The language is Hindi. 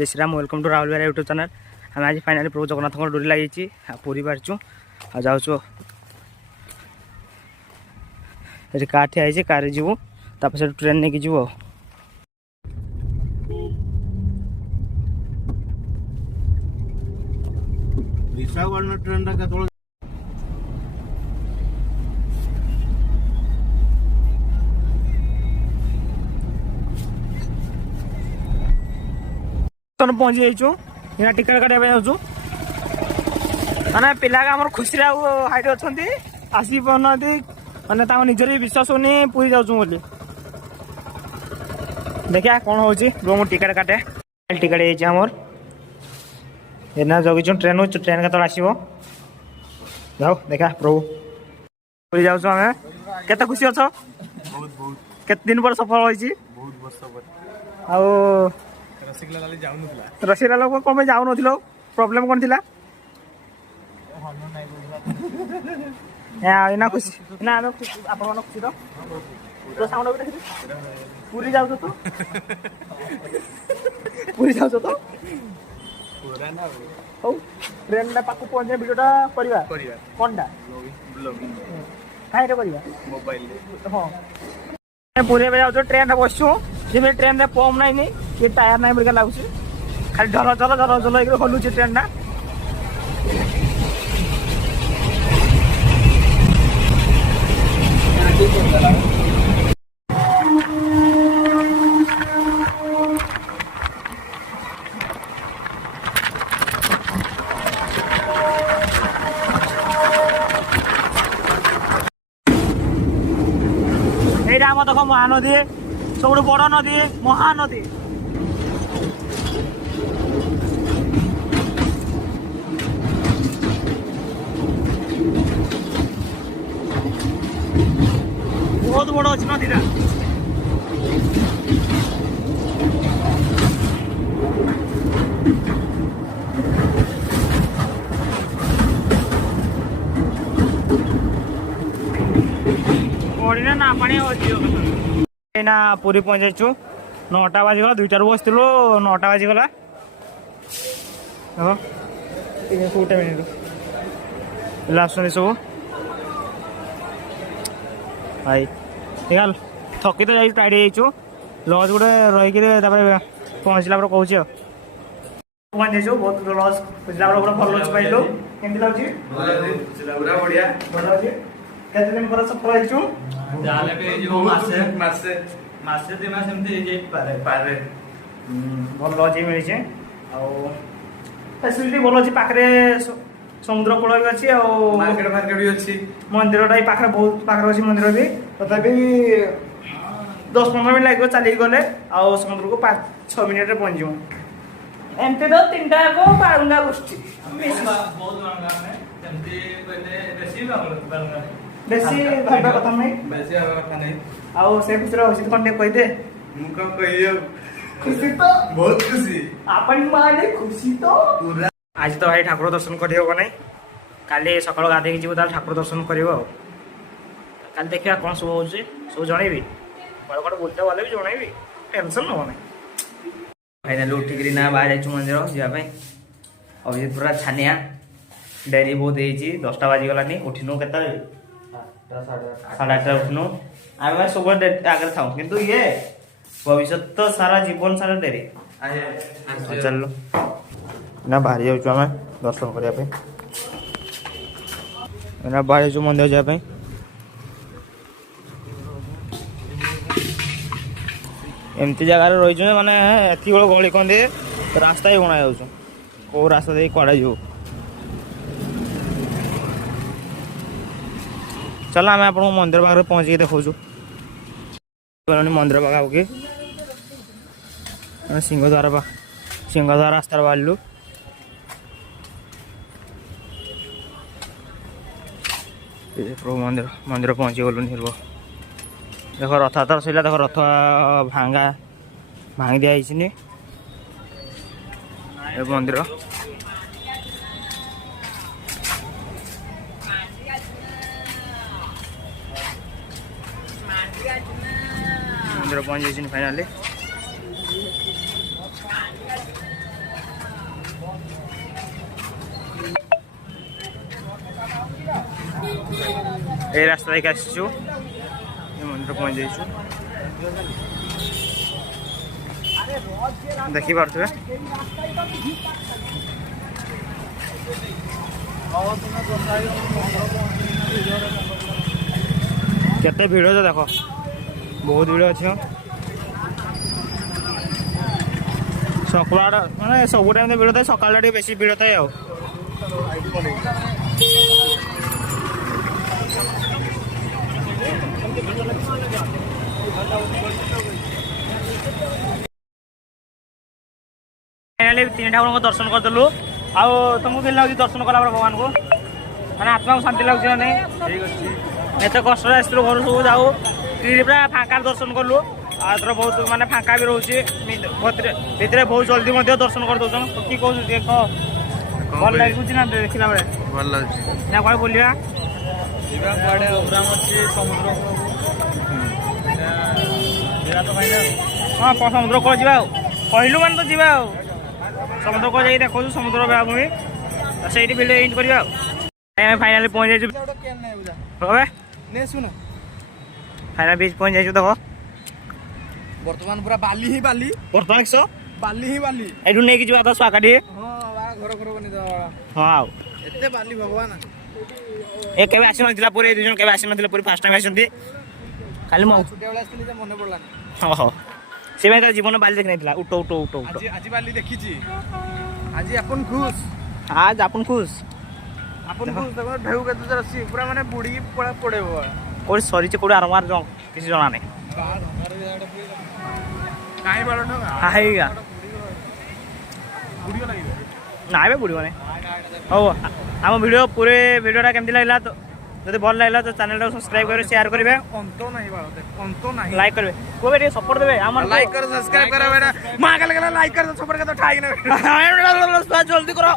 जय Shri Ram welcome to Rahul Behera YouTube channel. आम आज फाइनाली प्रभु जगन्नाथ डोरी लगी पूरी बाहर जाऊँ कार ठिया कार जीवु तापर ट्रेन नहीं जीव ट्रेन पहुँची जाइए टिकट काटा जाऊँ मैंने पिला आम खुशी हाइट अच्छा आसी पाना मैंने निजर विश्वास होनी पूरी जाऊँ बोली देखा कौन हो टिकट काटे टिकट आमर एना जगि ट्रेन ट्रेन के आसो जाओ देखा प्रभु पूरी जाऊँ आम के खुशी अच्छ केत दिन पर सफल हो रसीलाल को कम जाऊन प्रोब्लेम कौन थी ना खुशी ना आप खुशी तो साउंड भी पूरी जाऊ तो पूरी जाऊ तो हौ ट्रेन पाक पहुंचे वीडियोटा करवा कौनटा कहीं मोबाइल हाँ पूरी जाऊ ट्रेन बसु जब ट्रेन पम्प नाई कि टायर नाई बोलिका लगुच खाली झल झल झल झल हलुच ट्रेन टा यहाँ देख महानदी सब बड़ नदी महानदी बहुत बड़ अच्छी नदी ना पानी ना पूरी पहुंचु 9टा बाजिगला 2टार बसलु 9टा बाजिगला कोटे मिनिट लास्ट सब भाई देखा थकी तो जाइए टाइड हो लज गोटे रही पहुँचला कहूँ पहुँच जाइए बहुत लज पहुँचला भल लज पाइलु केमती लगे केते दिन पर सफल हो जाले पे जो मासे दिमा सेमती जे पारे भल लज मिली फैसिलिटी भल अच्छी पाखे समुद्र कूल भी अच्छी मार्केट भी अच्छी मंदिरटा पाखे बहुत पाखे अच्छी मंदिर भी तथापि 10-15 मिनट लगे चलिए गले आ समुद्र को 5-6 मिनट पहुंच एमती तो 3टा को बालुंगा गोष्ठी बेसी भाबा कथा नहीं आउ से खुशी रही कौन कही दे खुशी तो बहुत खुशी आपण माने खुशी तो आज तो भाई ठाकुर दर्शन कर ना काली सकाल गाधे जीव ठाकुर दर्शन कर देखा कौन सब हो सब जनइबी कड़े कड़े बुलते गले भी जनइबी टेंशन नब ना फाइनाली उठिक ना बाहर जाइए मंदिर जावाई अभिजित पूरा छानिया डेरी बहुत होती 10टा बाजिगलानी उठिनु के 8:30 उठनु आम सब आगे था किंतु ये भविष्य तो सारा जीवन सारा डेरी चलो ना बाहर जाऊँ आम दर्शन करने बाहर जाऊँ मंदिर जावाई एमती जगार रही माने एति बड़ गली कंदे रास्ता ही बना जाऊँ कौ रास्ता दे कड़ा जाऊ चल आम आप मंदिर पाखे पहुँचिक देखु मंदिर पाखापाखि सिंहद्वार रास्तार बाहर प्रभु मंदिर पहुँची गलुन देख रथयात्रा सैला देख रथ भांगी दिखाई मंदिर मंदिर पहुँच जाइए फाइनाली এই রাস্তা থেকে আসছু এই মন্দির পৌঁছে যাইছু দেখি পারুথিবে কেতে ভিড় আছে দেখো বহুত ভিড় আছে সকাল মানে সবু টাইম ভিড় থাকে সকাল টিকে বেশি ভিড় থাকে ଆଉ फाइनाली 3 ठाकुर को दर्शन करदेलु आउ तुमको के लागी दर्शन कला भगवान को माने आत्मा को शांति लागछ नै ठीक अछि एते कष्ट आस्त्र घर सब जाऊ पूरा फांका दर्शन करलु आतर बहुत माने फांका भी रहउची भितरे बहुत जल्दी मध्ये दर्शन कर दोछन की कहू देखो भल लागुची ना देखिला बेले भल लागुची ना कोइ बोलिया जीवा गाडे उराम अछि समुद्र जेरा तो फाइनल हां समुद्र को जीवा कहलु मान तो जीवा समुद्र को जाई देखो समुद्र बेलाभूमि ସେଇଠି ଭିଡ଼ିଓ ଏଣ୍ଡ କରିବା ଆଉ फाइनाली पहुंच जाइछु होबे ने सुनो फाइनल बीच पहुंच जाइछु देखो वर्तमान पूरा बाली ही बाली वर्तमान सो बाली ही बाली एठु नेकी जिवा तो स्वाकाटी हां बा घर घर बनि दवा हां एते बाली भगवान ए केबे आसी नथिला पुरे दुजन केबे आसी नथिला पुरे फर्स्ट टाइम आसंती खाली म छुटे वाला आस्थिली जे मने पडला हो से भाई तार जीवन बाली देख नथिला उठो उठो उठो आज आज बाली देखिची आज अपन खुश आज अपन खुश देखो ढेउ के तुझा रसी पूरा माने बुड़ी पड़ा पड़े बाबा कोई सरी से कोई आरमार जो किसी जना नहीं काई बालो न हाईगा बुड़ियो लागिबे ना बे बुढ़ी माने हो हम वीडियोटा केमती लागला तो जदि भल लागला तो चैनल को सब्सक्राइब करो शेयर करबे अंतो नहीं बालो अंतो नहीं लाइक करबे कोबे रे सपोर्ट देबे हमर लाइक कर सब्सक्राइब करो बेटा मां गल लाइक कर सपोर्ट कर तो ठाई ना जल्दी करो